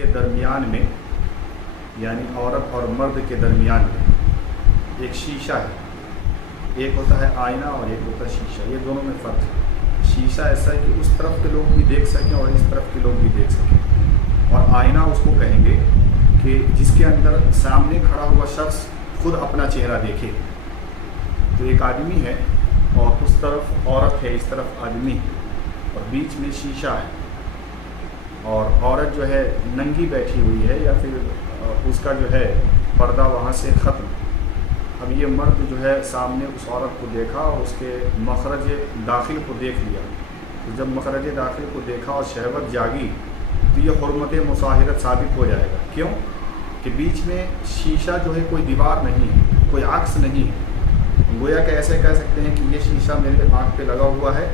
کے درمیان میں، یعنی عورت اور مرد کے درمیان میں ایک شیشہ ہے، ایک ہوتا ہے آئینہ اور ایک ہوتا ہے شیشہ، یہ دونوں میں فرق ہے۔ شیشہ ایسا ہے کہ اس طرف کے لوگ بھی دیکھ سکیں اور اس طرف کے لوگ بھی دیکھ سکیں، اور آئینہ اس کو کہیں گے کہ جس کے اندر سامنے کھڑا ہوا شخص خود اپنا چہرہ دیکھے۔ تو ایک آدمی ہے اور اس طرف عورت ہے، اس طرف آدمی ہے، اور بیچ میں شیشہ ہے، اور عورت جو ہے ننگی بیٹھی ہوئی ہے، یا پھر اس کا جو ہے پردہ وہاں سے ختم۔ اب یہ مرد جو ہے سامنے اس عورت کو دیکھا اور اس کے مخرج داخل کو دیکھ لیا، تو جب مخرج داخل کو دیکھا اور شہوت جاگی تو یہ حرمت مصاہرت ثابت ہو جائے گا۔ کیوں کہ بیچ میں شیشہ جو ہے کوئی دیوار نہیں ہے، کوئی عکس نہیں ہے، گویا کہ ایسے کہہ سکتے ہیں کہ یہ شیشہ میرے آنکھ پہ لگا ہوا ہے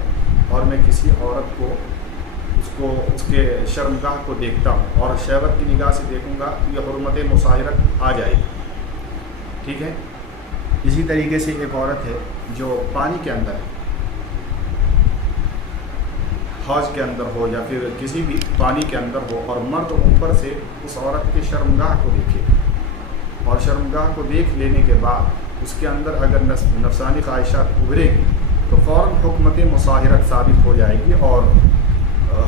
اور میں کسی عورت کو اس کے شرمگاہ کو دیکھتا ہوں اور شہوت کی نگاہ سے دیکھوں گا، یہ حرمت مصاہرت آ جائے گی۔ ٹھیک ہے، اسی طریقے سے ایک عورت ہے جو پانی کے اندر ہے، حوض کے اندر ہو یا پھر کسی بھی پانی کے اندر ہو، اور مرد اوپر سے اس عورت کے شرمگاہ کو دیکھے، اور شرمگاہ کو دیکھ لینے کے بعد اس کے اندر اگر نفسانی خواہشات ابھرے گی تو فوراً حکمت مصاہرت ثابت ہو جائے گی اور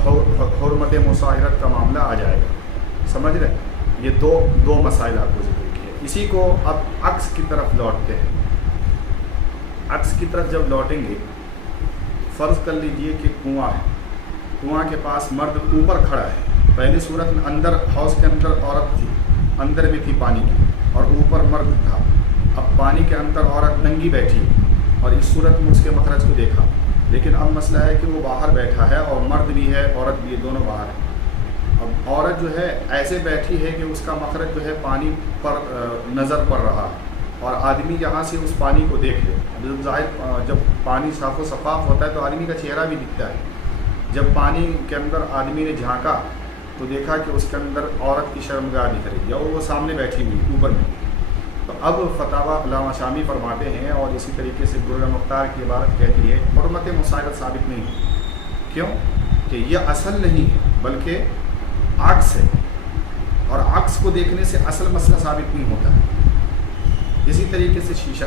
حرمت مصاہرت کا معاملہ آ جائے گا۔ سمجھ رہے؟ یہ دو مسائل آپ کو ذکر کیے۔ اسی کو اب عکس کی طرف لوٹتے ہیں۔ عکس کی طرف جب لوٹیں گے، فرض کر لیجئے کہ کنواں ہے، کنواں کے پاس مرد اوپر کھڑا ہے، پہلی صورت میں اندر حوض کے اندر عورت تھی، اندر میں تھی پانی کی، اور اوپر مرد تھا۔ اب پانی کے اندر عورت ننگی بیٹھی اور اس صورت میں اس کے مخرج کو دیکھا، لیکن اب مسئلہ ہے کہ وہ باہر بیٹھا ہے اور مرد بھی ہے، عورت بھی ہے، دونوں باہر ہیں۔ اب عورت جو ہے ایسے بیٹھی ہے کہ اس کا مخرج جو ہے پانی پر نظر پڑ رہا ہے، اور آدمی یہاں سے اس پانی کو دیکھ لے۔ ظاہر جب پانی صاف و شفاف ہوتا ہے تو آدمی کا چہرہ بھی دکھتا ہے۔ جب پانی کے اندر آدمی نے جھانکا تو دیکھا کہ اس کے اندر عورت کی شرمگاہ دکھ رہی ہے اور وہ سامنے بیٹھی ہوئی اوپر میں۔ تو اب فتاوی علامہ شامی فرماتے ہیں، اور اسی طریقے سے درر مختار کی عبارت کہتی ہے، حرمت مصاہرت ثابت نہیں ہے۔ کیوں کہ یہ اصل نہیں ہے بلکہ عکس ہے، اور عکس کو دیکھنے سے اصل مسئلہ ثابت نہیں ہوتا ہے۔ اسی طریقے سے شیشہ،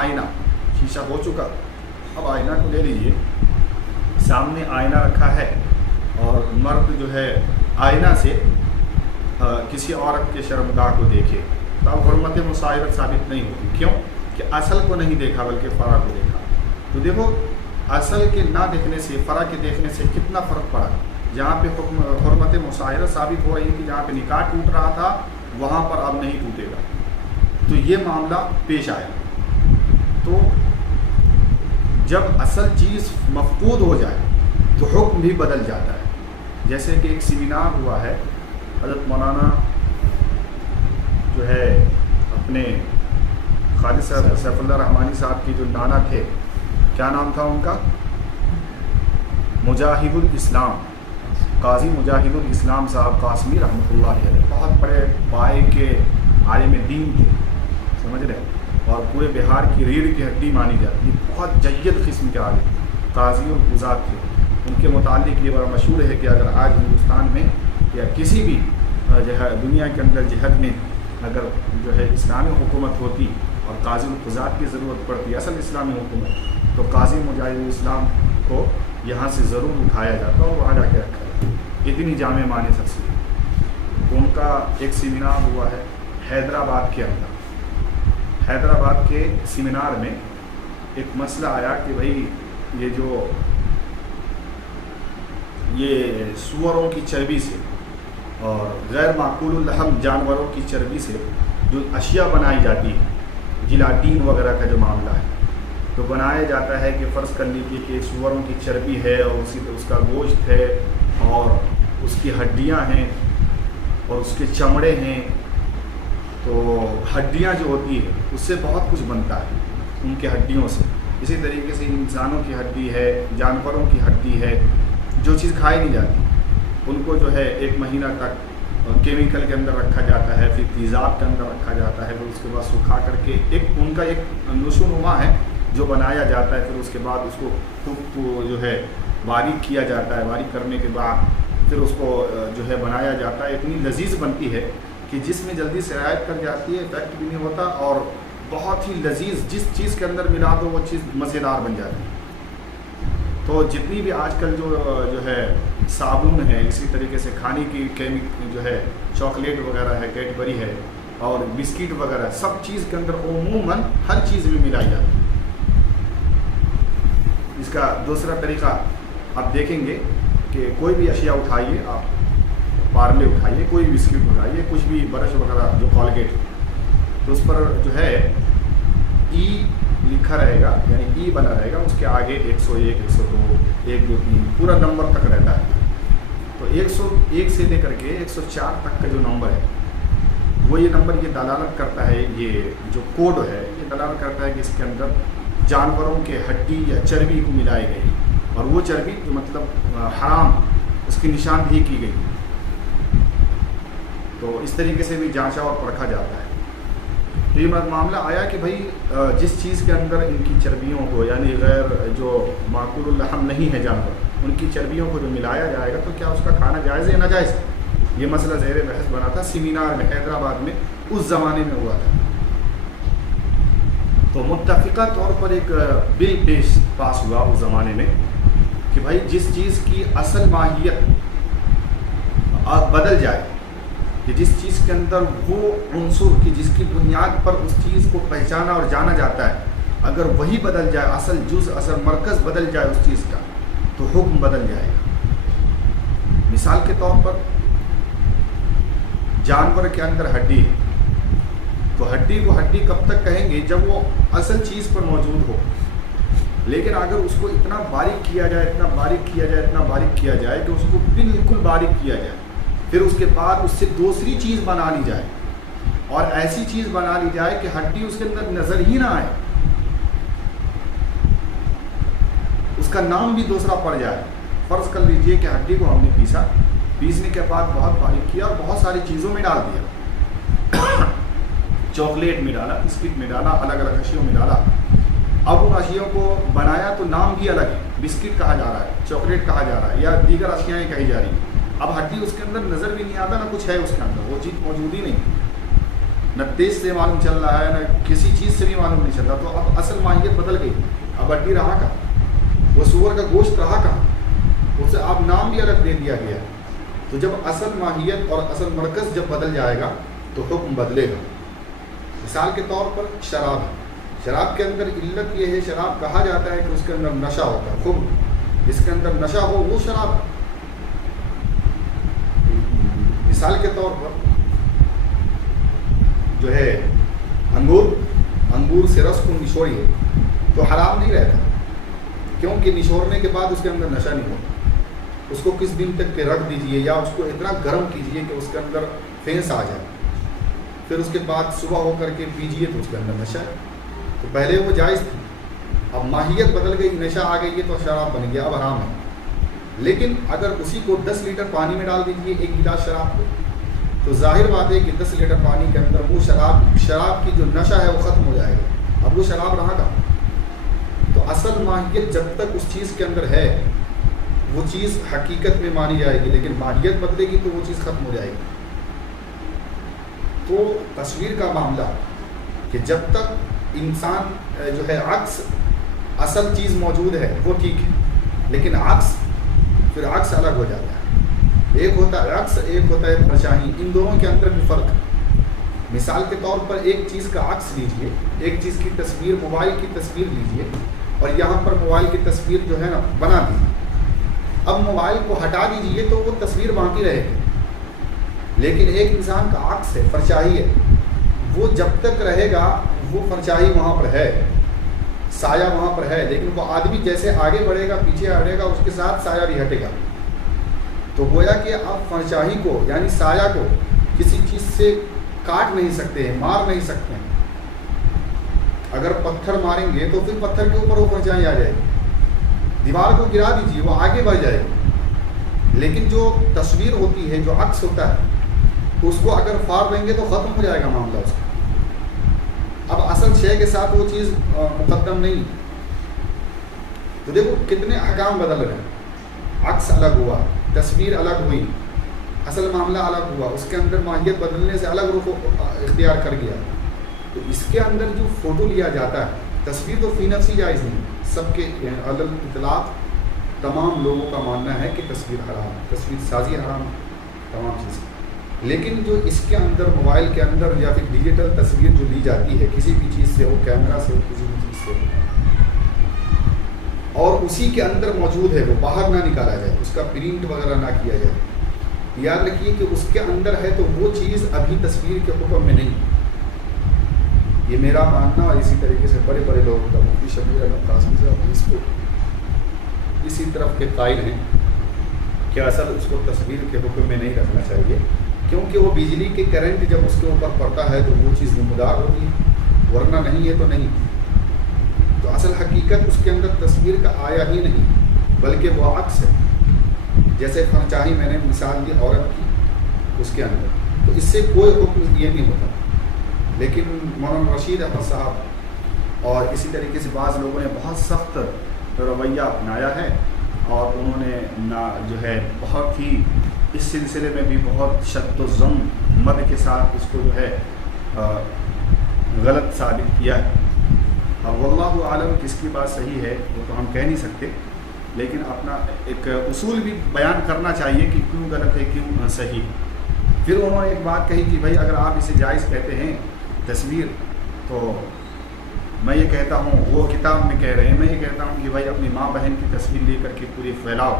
آئینہ، شیشہ ہو چکا، اب آئینہ کو لے لیجئے، سامنے آئینہ رکھا ہے اور مرد جو ہے آئینہ سے کسی عورت کے شرمگاہ کو دیکھے تو اب حرمت مصاہرت ثابت نہیں ہوتی۔ کیوں کہ اصل کو نہیں دیکھا بلکہ فرع کو دیکھا۔ تو دیکھو اصل کے نہ دیکھنے سے فرع کے دیکھنے سے کتنا فرق پڑا۔ جہاں پہ حرمت مصاہرت ثابت ہو رہی ہے کہ جہاں پہ نکاح ٹوٹ رہا تھا وہاں پر اب نہیں ٹوٹے گا، تو یہ معاملہ پیش آیا۔ تو جب اصل چیز مفقود ہو جائے تو حکم بھی بدل جاتا ہے۔ جیسے کہ ایک سیمینار ہوا ہے، حضرت مولانا جو ہے اپنے خالد صاحب سیف اللہ رحمانی صاحب کی جو نانا تھے، کیا نام تھا ان کا؟ مجاہد الاسلام، قاضی مجاہد الاسلام صاحب قاسمی رحمۃ اللہ علیہ، بہت بڑے پائے کے عالم دین تھے، سمجھ رہے، اور پورے بہار کی ریڑھ کی ہڈی مانی جاتی ہے، بہت جید قسم کے عالم قاضی اور قضات تھے۔ ان کے متعلق یہ بڑا مشہور ہے کہ اگر آج ہندوستان میں یا کسی بھی دنیا کے اندر جہد میں اگر جو ہے اسلامی حکومت ہوتی اور قاضی القضات کی ضرورت پڑتی، اصل اسلامی حکومت، تو قاضی مجاہد الاسلام کو یہاں سے ضرور اٹھایا جاتا اور وہاں جا کے رکھا جاتا۔ اتنی جامع معنی شخصیت۔ ان کا ایک سیمینار ہوا ہے حیدرآباد کے اندر۔ حیدرآباد کے سیمینار میں ایک مسئلہ آیا کہ بھئی یہ سوروں کی چربی سے اور غیر معقول اللحم جانوروں کی چربی سے جو اشیاء بنائی جاتی ہے، جلاٹین وغیرہ کا جو معاملہ ہے، تو بنایا جاتا ہے کہ فرض کر لیجیے کہ سوروں کی چربی ہے اور اس کا گوشت ہے اور اس کی ہڈیاں ہیں اور اس کے چمڑے ہیں، تو ہڈیاں جو ہوتی ہے اس سے بہت کچھ بنتا ہے ان کے ہڈیوں سے۔ اسی طریقے سے انسانوں کی ہڈی ہے، جانوروں کی ہڈی ہے، جو چیز کھائی نہیں جاتی ان کو جو ہے 1 مہینہ تک کیمیکل کے اندر رکھا جاتا ہے، پھر تیزاب کے اندر رکھا جاتا ہے، پھر اس کے بعد سکھا کر کے ان کا ایک نشو نما ہے جو بنایا جاتا ہے، پھر اس کے بعد اس کو خوب جو ہے باریک کیا جاتا ہے، باریک کرنے کے بعد پھر اس کو جو ہے بنایا جاتا ہے. اتنی لذیذ بنتی ہے کہ جس میں جلدی سرایت کر جاتی ہے, افیکٹ بھی نہیں ہوتا, اور بہت ہی لذیذ, جس چیز کے اندر ملا دو وہ چیز مزیدار بن جاتی ہے. تو جتنی بھی آج کل جو ہے صابن ہے, اسی طریقے سے کھانے کی جو ہے چاکلیٹ وغیرہ ہے, کیڈبری ہے اور بسکٹ وغیرہ, سب چیز کے اندر عموماً ہر چیز میں ملائی جاتی ہے. اس کا دوسرا طریقہ آپ دیکھیں گے کہ کوئی بھی اشیاء اٹھائیے, آپ پارلے اٹھائیے, کوئی بھی بسکٹ اٹھائیے, کچھ بھی برش وغیرہ جو کولگیٹ, تو اس پر جو ہے ای لکھا رہے گا, یعنی ای بنا رہے گا, اس کے آگے 101, 102, 1, 2, 3 پورا نمبر تک رہتا ہے. تو 101 سے لے کر کے 104 تک کا جو نمبر ہے, وہ یہ نمبر یہ دلالت کرتا ہے, یہ جو کوڈ ہے یہ دلالت کرتا ہے کہ اس کے اندر جانوروں کے ہڈی یا چربی کو ملائی گئی, اور وہ چربی جو مطلب حرام, اس کی نشاندہی کی گئی. تو اس طریقے سے بھی جانچا اور پرکھا جاتا ہے. تو یہ معاملہ آیا کہ بھائی جس چیز کے اندر ان کی چربیوں کو, یعنی غیر جو معقول اللحم نہیں ہے جانور, ان کی چربیوں کو جو ملایا جائے گا تو کیا اس کا کھانا جائز ہے یا ناجائز. یہ مسئلہ زیر بحث بنا تھا, سیمینار میں حیدرآباد میں اس زمانے میں ہوا تھا. تو متفقہ طور پر ایک بل پاس ہوا اس زمانے میں کہ بھائی جس چیز کی اصل ماہیت بدل جائے, کہ جس چیز کے اندر وہ عنصر کی جس کی بنیاد پر اس چیز کو پہچانا اور جانا جاتا ہے, اگر وہی بدل جائے, اصل جز, اصل مرکز بدل جائے اس چیز کا, تو حکم بدل جائے گا. مثال کے طور پر جانور کے اندر ہڈی ہے, تو ہڈی کو ہڈی کب تک کہیں گے جب وہ اصل چیز پر موجود ہو. لیکن اگر اس کو اتنا باریک کیا جائے, اتنا باریک کیا جائے, اتنا باریک کیا جائے کہ اس کو بالکل باریک کیا جائے, پھر اس کے بعد اس سے دوسری چیز بنا لی جائے, اور ایسی چیز بنا لی جائے کہ ہڈی اس کے اندر نظر ہی نہ آئے, اس کا نام بھی دوسرا پڑ جائے. فرض کر لیجئے کہ ہڈی کو ہم نے پیسا, پیسنے کے بعد بہت باریک کیا اور بہت ساری چیزوں میں ڈال دیا, چاکلیٹ میں ڈالا, بسکٹ میں ڈالا, الگ الگ اشیاء میں ڈالا. اب ان اشیاء کو بنایا تو نام بھی الگ ہے, بسکٹ کہا جا رہا ہے, چاکلیٹ کہا جا رہا ہے, یا دیگر اشیاء کہی جا رہی ہیں. اب ہڈی اس کے اندر نظر بھی نہیں آتا, نہ کچھ ہے اس کے اندر, وہ چیز موجود ہی نہیں, نہ ٹیسٹ سے معلوم چل رہا ہے, نہ کسی چیز سے بھی معلوم نہیں چل رہا. تو اب اصل ماہیت بدل گئی. اب ہڈی رہا کہاں, وہ سور کا گوشت رہا کہاں, اسے اب نام بھی الگ دے دیا گیا. تو جب اصل ماہیت اور اصل مرکز جب بدل جائے گا تو حکم بدلے گا. مثال کے طور پر شراب ہے, شراب کے اندر علت یہ ہے, شراب کہا جاتا ہے کہ اس کے اندر نشہ ہوتا ہے, خمر, جس کے اندر نشہ ہو وہ شراب ہے. مثال کے طور پر جو ہے انگور سے رس کو نچوڑیے تو حرام نہیں رہتا, کیونکہ نچوڑنے کے بعد اس کے اندر نشہ نہیں ہوتا. اس کو کس دن تک کے رکھ دیجئے, یا اس کو اتنا گرم کیجئے کہ اس کے اندر پھینس آ جائے, پھر اس کے بعد صبح ہو کر کے پیجئے تو اس کے اندر نشہ ہے. تو پہلے وہ جائز تھی, اب ماہیت بدل گئی, نشہ آ گئی ہے تو شراب بن گیا, اب حرام ہے. لیکن اگر اسی کو 10 لیٹر پانی میں ڈال دیجئے, ایک گلاس شراب کو, تو ظاہر بات ہے کہ 10 لیٹر پانی کے اندر وہ شراب کی جو نشہ ہے وہ ختم ہو جائے گا. اب وہ شراب رہا گا. تو اصل ماہیت جب تک اس چیز کے اندر ہے وہ چیز حقیقت میں مانی جائے گی, لیکن ماہیت بدلے گی تو وہ چیز ختم ہو جائے گی. تو تصویر کا معاملہ کہ جب تک انسان جو ہے عکس اصل چیز موجود ہے وہ ٹھیک ہے, لیکن عکس پھر عکس الگ ہو جاتا ہے. ایک ہوتا ہے عکس, ایک ہوتا ہے پرچھائی, ان دونوں کے اندر بھی فرق ہے. مثال کے طور پر ایک چیز کا عکس لیجئے, ایک چیز کی تصویر, موبائل کی تصویر لیجئے, اور یہاں پر موبائل کی تصویر جو ہے نا بنا دیجیے. اب موبائل کو ہٹا دیجئے تو وہ تصویر باقی رہے گی, لیکن ایک انسان کا عکس ہے, پرچھائی ہے, وہ جب تک رہے گا وہ پرچھائی وہاں پر ہے, سایہ وہاں پر ہے, لیکن وہ آدمی جیسے آگے بڑھے گا, پیچھے ہٹے گا, اس کے ساتھ سایہ بھی ہٹے گا. تو گویا کہ آپ پرچھائی کو یعنی سایہ کو کسی چیز سے کاٹ نہیں سکتے ہیں, مار نہیں سکتے ہیں. اگر پتھر ماریں گے تو پھر پتھر کے اوپر وہ پرچھائی آ جائے گی. دیوار کو گرا دیجیے, وہ آگے بڑھ جائے گی. لیکن جو تصویر ہوتی ہے, جو عکس ہوتا ہے, اس کو اگر پھاڑ دیں گے تو ختم ہو جائے گا معاملہ اس کا. اب اصل شے کے ساتھ وہ چیز مقدم نہیں. تو دیکھو کتنے احکام بدل رہے ہیں. عکس الگ ہوا, تصویر الگ ہوئی، اصل معاملہ الگ ہوا، اس کے اندر ماہیت بدلنے سے الگ رخ اختیار کر گیا، تو اس کے اندر جو فوٹو لیا جاتا ہے، تصویر تو فی نفسی جائز نہیں، سب کے عدل اطلاق تمام لوگوں کا ماننا ہے کہ تصویر حرام ہے، تصویر سازی حرام ہے، تمام چیزیں، لیکن جو اس کے اندر موبائل کے اندر یا پھر ڈیجیٹل تصویر جو لی جاتی ہے کسی بھی چیز سے ہو، کیمرہ سے ہو، کسی بھی چیز سے ہو، اور اسی کے اندر موجود ہے، وہ باہر نہ نکالا جائے، اس کا پرنٹ وغیرہ نہ کیا جائے، یاد رکھیے کہ اس کے اندر ہے تو وہ چیز ابھی تصویر کے حکم میں نہیں، یہ میرا ماننا، اور اسی طریقے سے بڑے بڑے لوگ کا مفتی شبیر احمد قاسمی صاحب اس کو اسی طرف کے قائل ہیں کہ اصل اس کو تصویر کے حکم میں نہیں رکھنا چاہیے، کیونکہ وہ بجلی کے کرنٹ جب اس کے اوپر پڑتا ہے تو وہ چیز نمودار ہوتی ہے، ورنہ نہیں ہے تو نہیں، تو اصل حقیقت اس کے اندر تصویر کا آیا ہی نہیں، بلکہ وہ عکس ہے، جیسے چاہی میں نے مثال دی عورت کی اس کے اندر، تو اس سے کوئی حکم یہ نہیں ہوتا، لیکن مولانا رشید احمد صاحب اور اسی طریقے سے بعض لوگوں نے بہت سخت رویہ اپنایا ہے، اور انہوں نے جو ہے بہت ہی اس سلسلے میں بھی بہت شد و ضم مد کے ساتھ اس کو جو ہے غلط ثابت کیا ہے۔ اب واللہ عالم کس کی بات صحیح ہے وہ تو ہم کہہ نہیں سکتے، لیکن اپنا ایک اصول بھی بیان کرنا چاہیے کہ کیوں غلط ہے کیوں صحیح۔ پھر انہوں نے ایک بات کہی کہ بھائی اگر آپ اسے جائز کہتے ہیں تصویر، تو میں یہ کہتا ہوں، وہ کتاب میں کہہ رہے ہیں، میں یہ کہتا ہوں کہ بھائی اپنی ماں بہن کی تصویر لے کر کے پوری پھیلاؤ۔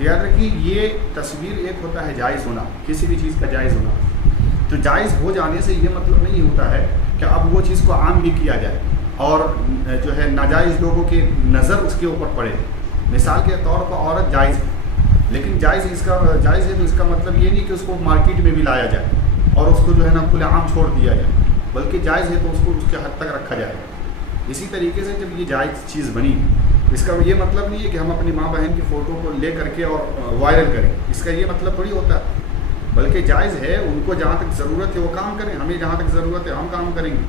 یاد رکھیے یہ تصویر ایک ہوتا ہے جائز ہونا، کسی بھی چیز کا جائز ہونا، تو جائز ہو جانے سے یہ مطلب نہیں ہوتا ہے کہ اب وہ چیز کو عام بھی کیا جائے اور جو ہے ناجائز لوگوں کی نظر اس کے اوپر پڑے۔ مثال کے طور پر عورت جائز ہے، لیکن جائز ہے تو اس کا مطلب یہ نہیں کہ اس کو مارکیٹ میں بھی لایا جائے اور اس کو جو ہے نا کھلے عام چھوڑ دیا جائے، بلکہ جائز ہے تو اس کو اس کے حد تک رکھا جائے۔ اسی طریقے سے جب یہ جائز چیز بنی، اس کا یہ مطلب نہیں ہے کہ ہم اپنی ماں بہن کی فوٹو کو لے کر کے اور وائرل کریں، اس کا یہ مطلب تھوڑی ہوتا ہے، بلکہ جائز ہے ان کو جہاں تک ضرورت ہے وہ کام کریں، ہمیں جہاں تک ضرورت ہے ہم کام کریں گے،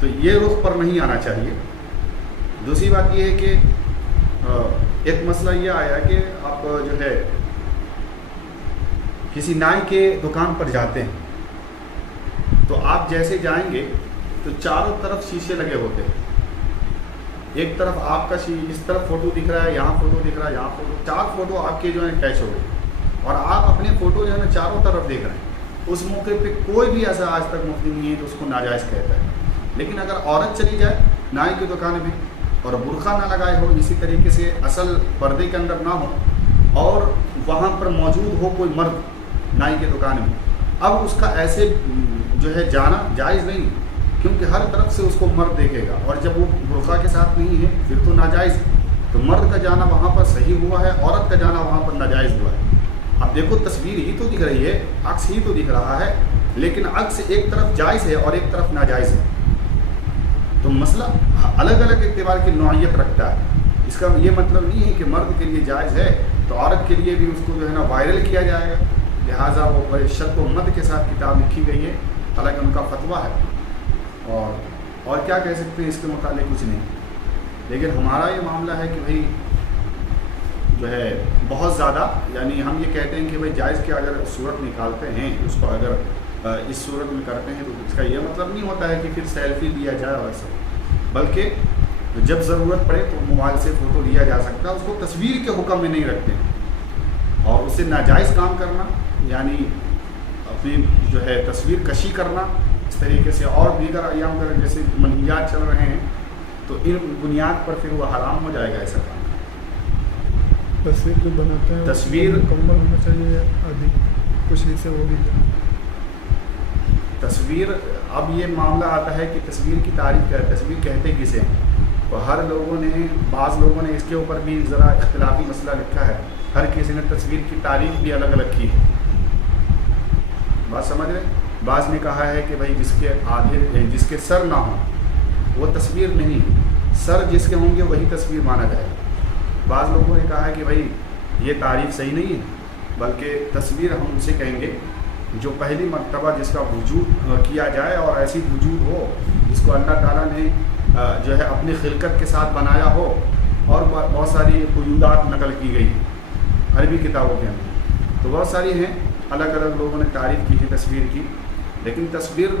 تو یہ رخ پر نہیں آنا چاہیے۔ دوسری بات یہ ہے کہ ایک مسئلہ یہ آیا کہ آپ جو ہے کسی نائی کے دکان پر جاتے ہیں تو آپ جیسے جائیں گے تو چاروں طرف شیشے لگے ہوتے ہیں، ایک طرف آپ کا اس طرف فوٹو دکھ رہا ہے، یہاں فوٹو دکھ رہا ہے، یہاں فوٹو، 4 فوٹو آپ کے جو ہے اٹیچ ہو گئے اور آپ اپنے فوٹو جو ہے نا چاروں طرف دیکھ رہے ہیں۔ اس موقع پہ کوئی بھی ایسا آج تک مفتی نہیں ہے تو اس کو ناجائز کہتا ہے، لیکن اگر عورت چلی جائے نائی کی دکان میں اور برقع نہ لگائے ہو، اسی طریقے سے اصل پردے کے اندر نہ ہو اور وہاں پر موجود ہو کوئی مرد نائی کی دکان میں، اب اس کا ایسے جو ہے جانا جائز نہیں، کیونکہ ہر طرف سے اس کو مرد دیکھے گا، اور جب وہ برقع کے ساتھ نہیں ہے پھر تو ناجائز ہے۔ تو مرد کا جانا وہاں پر صحیح ہوا ہے، عورت کا جانا وہاں پر ناجائز ہوا ہے۔ اب دیکھو تصویر ہی تو دکھ رہی ہے، عکس ہی تو دکھ رہا ہے، لیکن عکس ایک طرف جائز ہے اور ایک طرف ناجائز ہے، تو مسئلہ الگ الگ اعتبار کی نوعیت رکھتا ہے۔ اس کا یہ مطلب نہیں ہے کہ مرد کے لیے جائز ہے تو عورت کے لیے بھی اس کو جو ہے نا وائرل کیا جائے گا، لہٰذا وہ بڑے شد و مد کے ساتھ کتاب لکھی گئی ہے، حالانکہ ان کا فتویٰ ہے، اور کیا کہہ سکتے ہیں اس کے متعلق کچھ نہیں، لیکن ہمارا یہ معاملہ ہے کہ بھائی جو ہے بہت زیادہ، یعنی ہم یہ کہتے ہیں کہ بھائی جائز کے اگر صورت نکالتے ہیں اس کو اگر اس صورت میں کرتے ہیں تو اس کا یہ مطلب نہیں ہوتا ہے کہ پھر سیلفی لیا جائے اور ایسا، بلکہ جب ضرورت پڑے تو موبائل سے فوٹو لیا جا سکتا ہے، اس کو تصویر کے حکم میں نہیں رکھتے ہیں، اور اسے ناجائز کام کرنا یعنی اپنی جو ہے تصویر کشی کرنا، اس طریقے سے اور دیگر ایام کر جیسے منہیات چل رہے ہیں تو ان بنیاد پر پھر وہ حرام ہو جائے گا ایسا کام۔ تصویر جو بناتے ہیں تصویر مکمل ہونا چاہیے، آدھی کچھ حصے ہوگی تصویر، اب یہ معاملہ آتا ہے کہ تصویر کی تعریف کیا ہے، تصویر کہتے کسے ہیں، تو ہر لوگوں نے، بعض لوگوں نے اس کے اوپر بھی ذرا اختلافی مسئلہ لکھا ہے، ہر کسی نے تصویر کی تعریف بھی الگ الگ کی ہے، بات سمجھ رہے ہیں؟ بعض نے کہا ہے کہ بھائی جس کے سر نہ ہوں وہ تصویر نہیں، سر جس کے ہوں گے وہی تصویر مانا جائے گا۔ بعض لوگوں نے کہا ہے کہ بھائی یہ تعریف صحیح نہیں ہے، بلکہ تصویر ہم اسے کہیں گے جو پہلی مرتبہ جس کا وجود کیا جائے اور ایسی وجود ہو جس کو اللہ تعالیٰ نے جو ہے اپنی خلقت کے ساتھ بنایا ہو اور بہت ساری قیودات نقل کی گئی۔ عربی کتابوں کے اندر، تو بہت ساری ہیں، الگ الگ لوگوں نے تعریف کی ہے تصویر کی، لیکن تصویر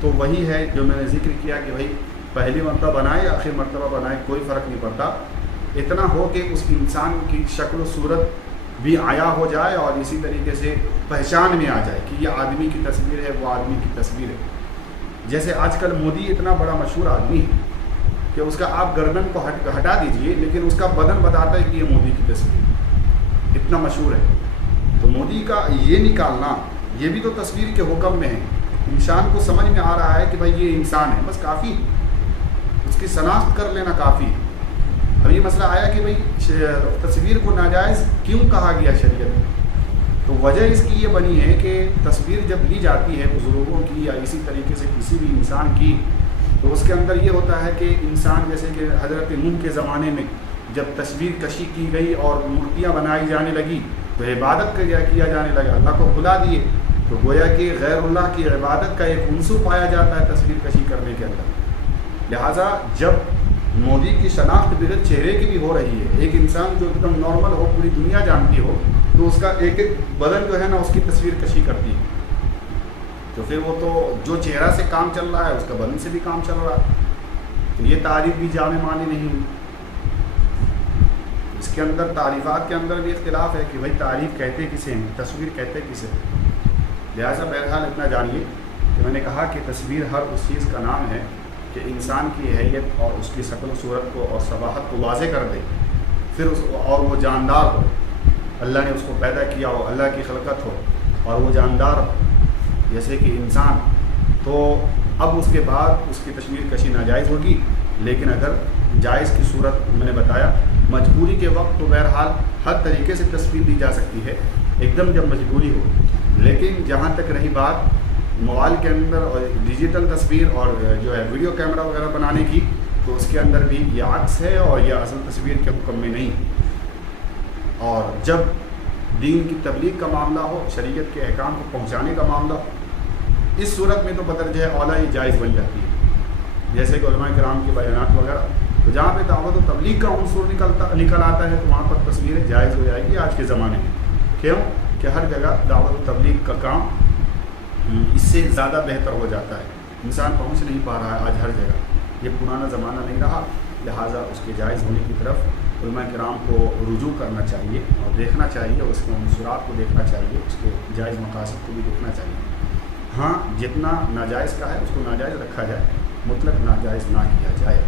تو وہی ہے جو میں نے ذکر کیا کہ بھائی پہلی مرتبہ بنائے یا آخر مرتبہ بنائے کوئی فرق نہیں پڑتا، اتنا ہو کہ اس انسان کی شکل و صورت بھی عیا ہو جائے اور اسی طریقے سے پہچان میں آ جائے کہ یہ آدمی کی تصویر ہے، وہ آدمی کی تصویر ہے۔ جیسے آج کل مودی اتنا بڑا مشہور آدمی ہے کہ اس کا آپ گردن کو ہٹا دیجئے لیکن اس کا بدن بتاتا ہے کہ یہ مودی کی تصویر، اتنا مشہور ہے۔ تو مودی کا یہ نکالنا یہ بھی تو تصویر کے حکم میں ہے، انسان کو سمجھ میں آ رہا ہے کہ بھائی یہ انسان ہے، بس کافی، اس کی شناخت کر لینا کافی۔ اب یہ مسئلہ آیا کہ بھائی تصویر کو ناجائز کیوں کہا گیا شریعت میں، تو وجہ اس کی یہ بنی ہے کہ تصویر جب لی جاتی ہے بزرگوں کی یا اسی طریقے سے کسی بھی انسان کی، تو اس کے اندر یہ ہوتا ہے کہ انسان جیسے کہ حضرت نوح کے زمانے میں جب تصویر کشی کی گئی اور مورتیاں بنائی جانے لگی تو عبادت کیا جانے لگا، اللہ کو بھلا دیے، تو گویا کہ غیر اللہ کی عبادت کا ایک عنصر پایا جاتا ہے تصویر کشی کرنے کے اندر۔ لہٰذا جب مودی کی شناخت بغیر چہرے کی بھی ہو رہی ہے، ایک انسان جو ایک دم نارمل ہو، پوری دنیا جانتی ہو، تو اس کا ایک ایک بدن جو ہے نا اس کی تصویر کشی کرتی ہے، تو پھر وہ تو جو چہرہ سے کام چل رہا ہے اس کا بدن سے بھی کام چل رہا ہے، تو یہ تعریف بھی جامع معنی نہیں ہوئی۔ اس کے اندر تعریفات کے اندر بھی اختلاف ہے کہ بھائی تعریف کہتے کسے ہیں، تصویر کہتے کسے ہیں۔ لہٰذا بہرحال اتنا جانیے کہ میں نے کہا کہ تصویر ہر اس چیز کا نام ہے کہ انسان کی حیثیت اور اس کی شکل و صورت کو اور صباحت کو واضح کر دے، پھر اور وہ جاندار ہو، اللہ نے اس کو پیدا کیا ہو، اللہ کی خلقت ہو اور وہ جاندار ہو جیسے کہ انسان، تو اب اس کے بعد اس کی تصویر کشی ناجائز ہوگی۔ لیکن اگر جائز کی صورت میں نے بتایا، مجبوری کے وقت تو بہرحال ہر طریقے سے تصویر لی جا سکتی ہے، ایک دم جب مجبوری ہو۔ لیکن جہاں تک رہی بات موبائل کے اندر اور ڈیجیٹل تصویر اور جو ہے ویڈیو کیمرہ وغیرہ بنانے کی، تو اس کے اندر بھی یہ عکس ہے اور یہ اصل تصویر کے حکم میں نہیں۔ اور جب دین کی تبلیغ کا معاملہ ہو، شریعت کے احکام کو پہنچانے کا معاملہ ہو، اس صورت میں تو بدرجہ اولیٰ یہ جائز بن جاتی ہے، جیسے کہ علماء کرام کے بیانات وغیرہ، تو جہاں پہ دعوت و تبلیغ کا عنصر نکل آتا ہے تو وہاں پر تصویریں جائز ہو جائے گی آج کے زمانے میں۔ کیوں کہ ہر جگہ دعوت و تبلیغ کا کام اس سے زیادہ بہتر ہو جاتا ہے، انسان پہنچ نہیں پا رہا ہے آج ہر جگہ، یہ پرانا زمانہ نہیں رہا، لہٰذا اس کے جائز ہونے کی طرف علماء کرام کو رجوع کرنا چاہیے اور دیکھنا چاہیے، اس کے عنصرات کو دیکھنا چاہیے، اس کے جائز مقاصد کو بھی دیکھنا چاہیے۔ ہاں جتنا ناجائز کا ہے اس کو ناجائز رکھا جائے، مطلق ناجائز نہ کیا جائے۔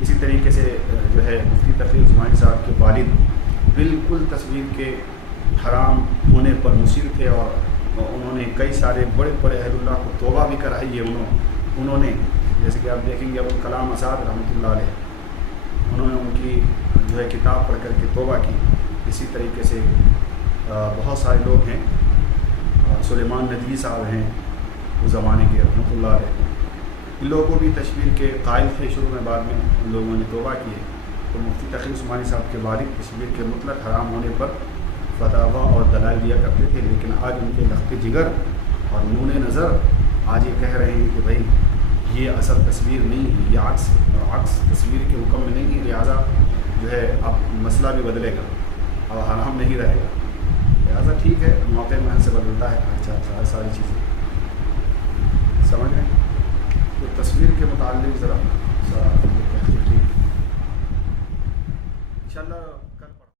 اسی طریقے سے جو ہے مفتی تقی عثمانی صاحب کے والد بالکل تصویر کے حرام ہونے پر مصر تھے اور انہوں نے کئی سارے بڑے بڑے اہل اللہ کو توبہ بھی کرائی ہے انہوں نے، جیسے کہ آپ دیکھیں گے ابوالکلام آزاد رحمۃ اللہ علیہ، انہوں نے ان کی جو ہے کتاب پڑھ کر کے توبہ کی۔ اسی طریقے سے بہت سارے لوگ ہیں، سلیمان ندوی صاحب ہیں اس زمانے کے رحمۃ اللہ علیہ، ان لوگوں کو بھی تشبیر کے قائل تھے شروع میں، بعد میں ان لوگوں نے توبہ کی ہے۔ تو مفتی تقی عثمانی صاحب کے والد تشبیر کے مطلق حرام ہونے پر فتاویٰ اور دلائل دیا کرتے تھے، لیکن آج ان کے لخت جگر اور نون نظر آج یہ کہہ رہے ہیں کہ بھائی یہ اصل تصویر نہیں ہے، یہ عکس ہے اور عکس تصویر کے حکم میں نہیں ہے، لہٰذا جو ہے اب مسئلہ بھی بدلے گا اور حرام نہیں رہے گا۔ لہٰذا ٹھیک ہے، موقع محل سے بدلتا ہے، اچھا ساری چیزیں سمجھ رہے ہیں۔ تو تصویر کے متعلق ذرا تحقیق انشاءاللہ